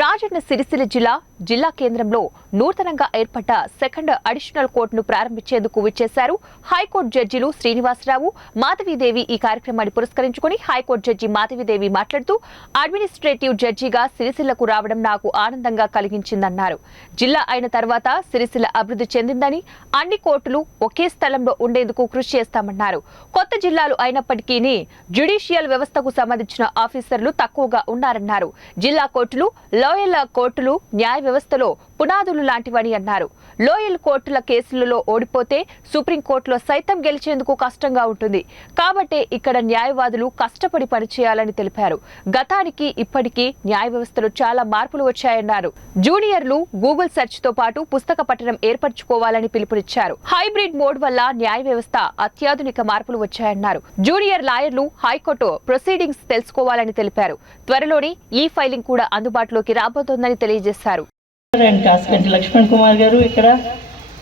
రాజన్న సిరిసిల్ల జిల్లా కేంద్రంలో నూతనంగా ఏర్పడ్డ సెకండ్ అడిషనల్ కోర్టును ప్రారంభించేందుకు విచ్చేశారు హైకోర్టు జడ్జిలు శ్రీనివాసరావు, మాధవీదేవి. ఈ కార్యక్రమాన్ని పురస్కరించుకుని హైకోర్టు జడ్జి మాధవీదేవి మాట్లాడుతూ అడ్మినిస్ట్రేటివ్ జడ్జిగా సిరిసిల్లకు రావడం నాకు ఆనందంగా కలిగించిందన్నారు. జిల్లా అయిన తర్వాత సిరిసిల్ల అభివృద్ధి చెందిందని, అన్ని కోర్టులు ఒకే స్థలంలో ఉండేందుకు కృషి చేస్తామన్నారు. కొత్త జిల్లాలు అయినప్పటికీ జ్యుడిషియల్ వ్యవస్థకు సంబంధించిన ఆఫీసర్లు తక్కువగా ఉన్నారన్నారు. జిల్లా కోర్టులు, లోయల్ కోర్టులు న్యాయ వ్యవస్థలో పునాదులు లాంటివని అన్నారు. లోయల్ కోర్టుల కేసులలో ఓడిపోతే సుప్రీంకోర్టులో సైతం గెలిచేందుకు కష్టంగా ఉంటుంది. కాబట్టే ఇక్కడ న్యాయవాదులు కష్టపడి పనిచేయాలని తెలిపారు. గతానికి ఇప్పటికీ న్యాయ వ్యవస్థలో చాలా మార్పులు వచ్చాయన్నారు. జూనియర్లు గూగుల్ సెర్చ్ తో పాటు పుస్తక పఠనం ఏర్పరచుకోవాలని పిలుపునిచ్చారు. హైబ్రిడ్ మోడ్ వల్ల న్యాయ వ్యవస్థ అత్యాధునిక మార్పులు వచ్చాయన్నారు. జూనియర్ లాయర్లు హైకోర్టు ప్రొసీడింగ్స్ తెలుసుకోవాలని తెలిపారు. త్వరలోనే ఈ ఫైలింగ్ కూడా అందుబాటులోకి రాబోతోందని తెలియజేశారు. లక్ష్మణ్ కుమార్ గారు ఇక్కడ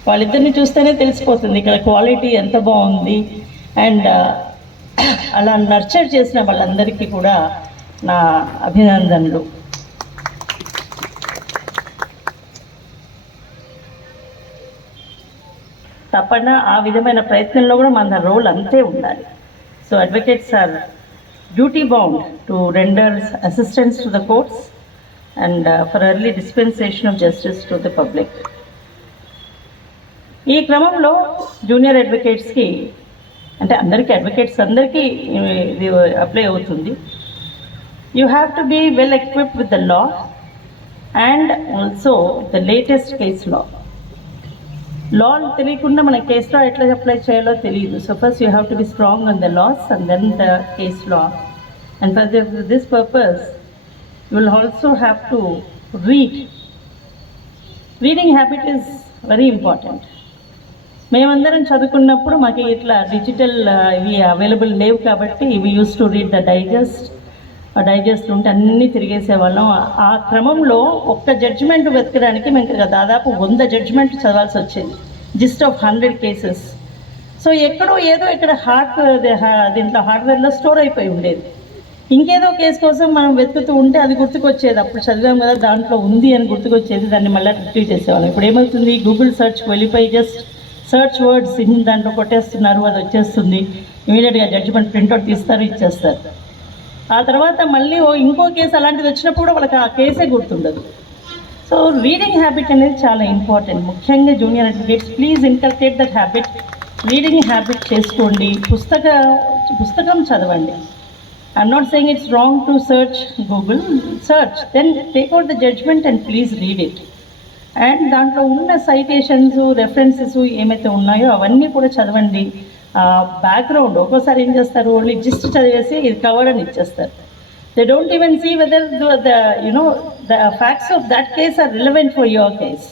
వాళ్ళిద్దరిని చూస్తేనే తెలిసిపోతుంది ఇక్కడ క్వాలిటీ ఎంత బాగుంది. అండ్ అలా నర్చర్ చేసిన వాళ్ళందరికీ కూడా నా అభినందనలు. తప్పకుండా ఆ విధమైన ప్రయత్నంలో కూడా మన రోల్ అంతే ఉండాలి. So advocates are duty bound to render assistance to the courts and for early dispensation of justice to the public. ఈ క్రమంలో జూనియర్ అడ్వకేట్స్కి అంటే అందరికీ అడ్వకేట్స్ అందరికీ ఇది అప్లై అవుతుంది. You have to be well equipped with the law and also the latest case law. Law తెలియకుండా మన case law ఎట్లా అప్లై చేయాలో తెలియదు. So first you have to be strong on the laws and then the case law. And for this purpose you will also have to read. Reading habit is very important. మేమందరం చదువుకున్నప్పుడు మాకు ఇట్లా digital ఇవి available లేవు కాబట్టి ఇవి use to read the digest. ఆ digest ఉంటే అన్నీ తిరిగేసేవాళ్ళం. ఆ క్రమంలో ఒక్క జడ్జిమెంట్ వెతకడానికి మేము దాదాపు 100 జడ్జిమెంట్ చదవాల్సి వచ్చేది, జిస్ట్ ఆఫ్ 100 కేసెస్. సో ఎక్కడో ఏదో ఇక్కడ దీంట్లో హార్డ్వేర్లో స్టోర్ అయిపోయి ఉండేది. ఇంకేదో కేసు కోసం మనం వెతుకుతూ ఉంటే అది గుర్తుకొచ్చేది. అప్పుడు చదివాం కదా దాంట్లో ఉంది అని గుర్తుకొచ్చేది, దాన్ని మళ్ళీ రిట్రీవ్ చేసేవాళ్ళం. ఇప్పుడు ఏమవుతుంది, గూగుల్ సెర్చ్కి వెళ్ళిపోయి జస్ట్ సెర్చ్ వర్డ్స్ దాంట్లో కొట్టేస్తున్నారు, అది వచ్చేస్తుంది. ఇమీడియట్గా జడ్జిమెంట్ ప్రింట్అవుట్ తీస్తారు, ఇచ్చేస్తారు. ఆ తర్వాత మళ్ళీ ఇంకో కేసు అలాంటిది వచ్చినప్పుడు కూడా వాళ్ళకి ఆ కేసే గుర్తుండదు. సో రీడింగ్ హ్యాబిట్ అనేది చాలా ఇంపార్టెంట్. ముఖ్యంగా junior advocates please inculcate that habit. Reading habit చేసుకోండి, పుస్తకం చదవండి. I'm not saying it's wrong to search Google. Search, then take out the judgment and please read it. And దాంట్లో ఉన్న citations, references ఏమైతే ఉన్నాయో అవన్నీ కూడా చదవండి. బ్యాక్గ్రౌండ్ ఒక్కోసారి ఏం చేస్తారు, ఓన్లీ జిస్ట్ చదివేసి ఇది కవర్ అని ఇచ్చేస్తారు. They don't even see whether the facts of that case are relevant for your case.